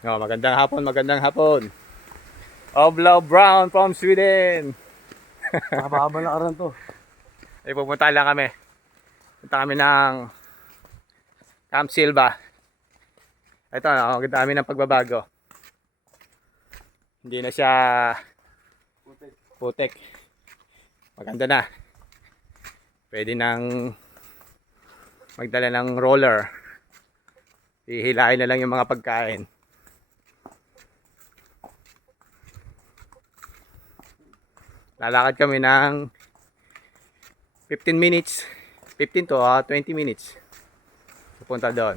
Oh, magandang hapon, magandang hapon. Oblo Brown from Sweden. Mahaba-haba na karan to. Ay, pupunta lang kami. Punta kami ng Camp Silva. Ito, ang dami ng pagbabago. Hindi na siya putik. Maganda na. Pwede nang magdala ng roller. Hihilain na lang yung mga pagkain. Lalakad kami ng 15 minutes. 15 to 20 minutes. Pupunta doon.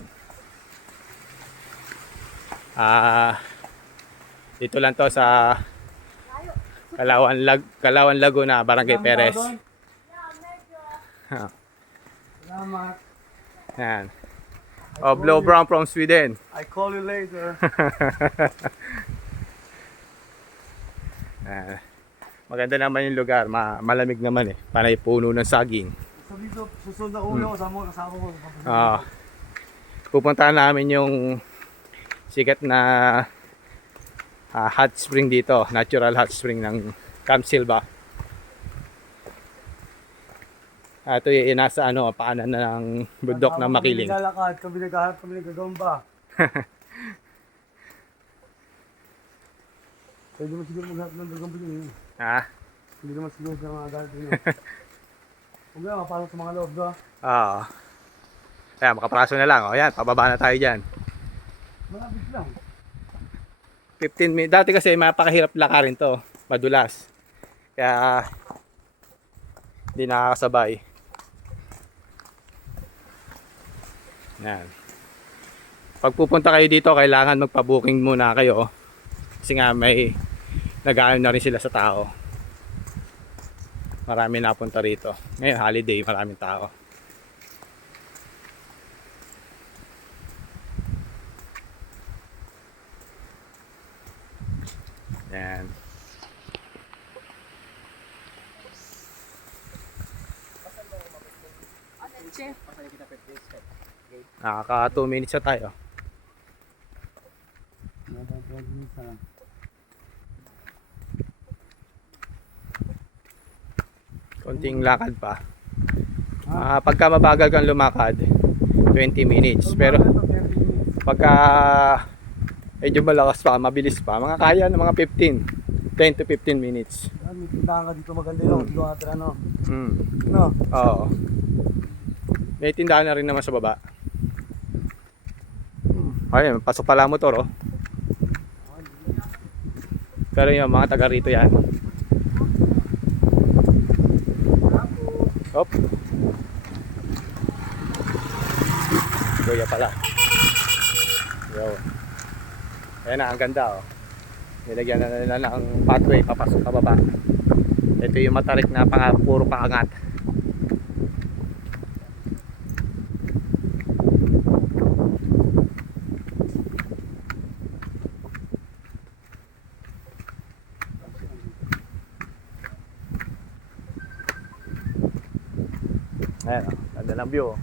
Dito lang to sa Kalawan Laguna, Barangay Perez. Salamat. Yan. Oblo Brown from Sweden. I call you later. Maganda naman yung lugar, malamig naman eh. Panay puno ng saging. So dito, susunod na ulo ko, kasama ko. Pupuntahan namin yung sikat na hot spring dito, natural hot spring ng Camp Silva. Ito yung nasa paanan na ng bundok ng Makiling. Kami naglalakad, kami naghahanap, kami nagagamba. Pwede naman siguro maghanap ng gagamba yun. Hindi naman siguro sa mga galit yun. Huwag na, mapasok sa mga loob ba? Oo. Ayan, makapraso na lang. O yan, pababa na tayo dyan. Malapit lang. 15 minutes. Dati kasi mapakahirap lakarin to. Madulas. Kaya hindi nakakasabay. Yan. Pag pupunta kayo dito, kailangan magpa-booking muna kayo. Kasi nga may nag-aano na rin sila sa tao. Marami napunta rito. Ngayon, holiday, maraming tao. Yan. Nakaka 2 minutes na tayo. Konting lakad pa. Pagka mabagal kang lumakad, 20 minutes. Pero pagka medyo malakas pa, mabilis pa, mga kaya ng mga 10 to 15 minutes. May tindahan ka dito maganda yun. Doon natin ano. No? Oo. May tindahan na rin naman sa baba. Ayun, pasok pala ang motor, oh. Pero yung mga taga rito yan. Hop. Kuya pala. Yo. Ayan na, ang ganda, oh. Nilagyan na nila ng pathway papasok sa baba. Ito yung matarik na puro paangat. Ayan, oh. Ganda ng view, oh.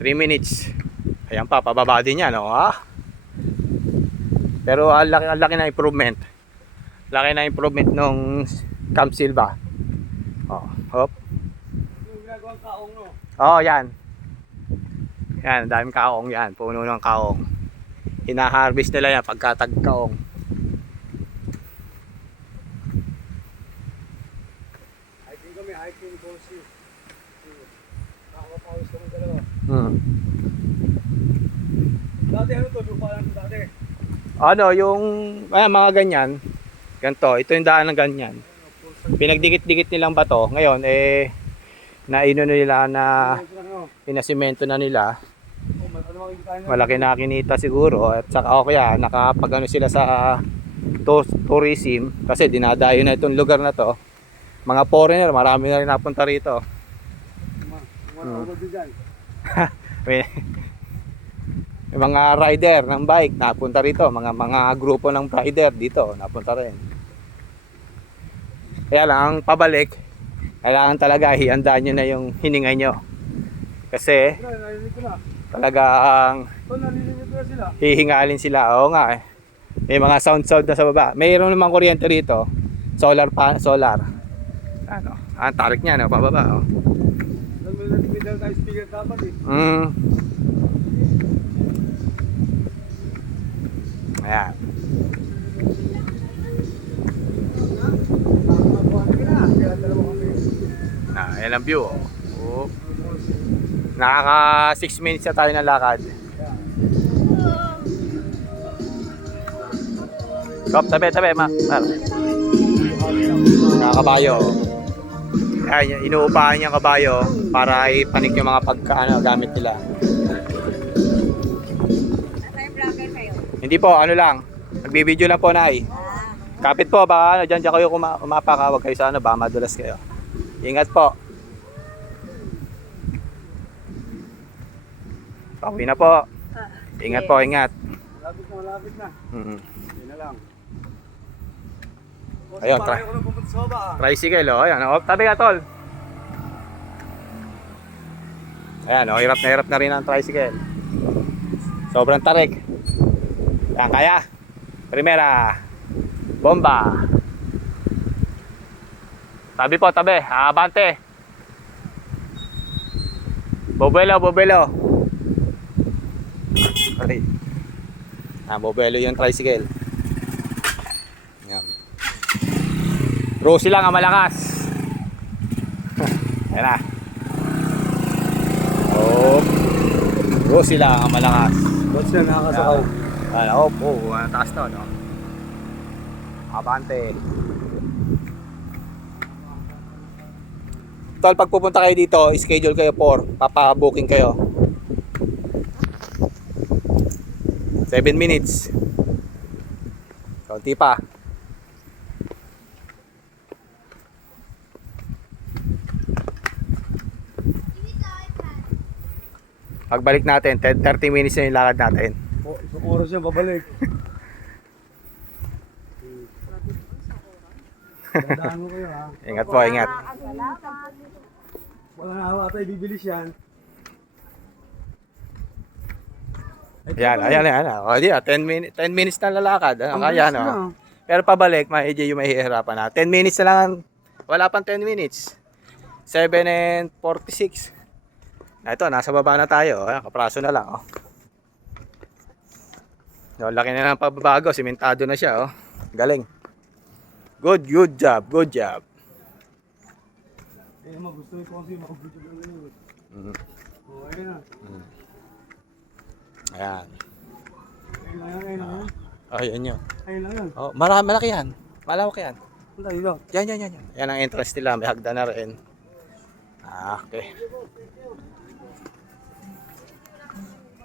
Three minutes. Ayan pa, pababa din yan, oh, ha? Pero ang laki na improvement. Laki na improvement nung Camp Silva. Oh, hop. Yung ginagawang kaong, no? Oh, yan. Yan, daming kaong yan. Puno ng kaong. Hina-harvest nila yan pagka tag-kaong. Hiking kami, hiking, bossy. Nakakapawis kami dalawa. Dati ano to, lupa lang dati. Ano, yung mga ganyan. Ganto, ito yung daan ng ganyan. Pinagdikit-dikit nilang bato. Ngayon, naino nila na pinasimento na nila. Malaki na kinita siguro. At saka kaya nakapag sila sa tourism. Kasi dinadayo na itong lugar na to. Mga foreigner, marami na rin napunta rito. May mga rider ng bike napunta rito, mga grupo ng rider dito napunta rin. Kaya lang ang pabalik kailangan talaga iandaan nyo na yung hininga nyo. Kasi Narinig ko na. talagang Tol, narinig ko na sila. hihingalin sila. Oo nga eh. May mga sound na sa baba. Mayroon namang kuryente rito. Solar. Ano? Ang tarik niya, no? Pababa. Oh. Tol, may narinig tayo speaker dapat eh. Ayan. Ayan ang view. Oh. Nakaka 6 minutes na tayo ng lakad. Stop, tabi, ma. Nakakabayo. Ayan, inuupahan niyang kabayo para ipanik yung mga gamit nila. Hindi po, ano lang. Nagbibideo lang po, Nay. Kapit po, baka dyan kayo umapa, huwag kayo sa baka madulas kayo. Ingat po. Pauwi na po. Ingat po, ingat. Malapit na. Yun na lang. Ayun, Parang ako na pumunta sa baba ah. tricycle, oh. Ayan, oh. Tabi ka, tol. Ayan, oh. Hirap na rin ang tricycle. Sobrang tarik. Ayan, kaya. Primera. Bomba. Tabi po, tabi. Abante. Bobelo. Okay. Bobelo yung tricycle. Ayan. Rosie lang ang malakas. Ayan na. Oh. Rosie lang ang malakas. Ba't siya nakakasakaw? Ang taas na, no? Abante. Tol, pag pupunta kayo dito, schedule kayo papa-booking kayo. 7 minutes. Kaunti pa. Pagbalik natin, 30 minutes na yung lakad natin. Isang oras yan, babalik. Tandaan mo kayo ha. Ingat po, ingat. Wala na hawa tayo, bibilis yan. Ayan. O, di 10 minutes na lalakad. Kaya, no? Pero pabalik, medyo yung mahihirapan na. 10 minutes na lang. Wala pang 10 minutes. 7:46. Ito, nasa baba na tayo. Ayan, kapraso na lang. Oh. No, laki na ng pagbabago. Simentado na siya. Oh. Galing. Good job. Eh, gusto ko kasi makabudyo lang ganyan. Okay na. Ayan. Ayun lang yan. Ayun yun. Ayun lang yan. Oh, malaki yan. Malawak yan. Wala, yun lang. Yan. Yan ang entrance nila. May hagdan na rin. Okay.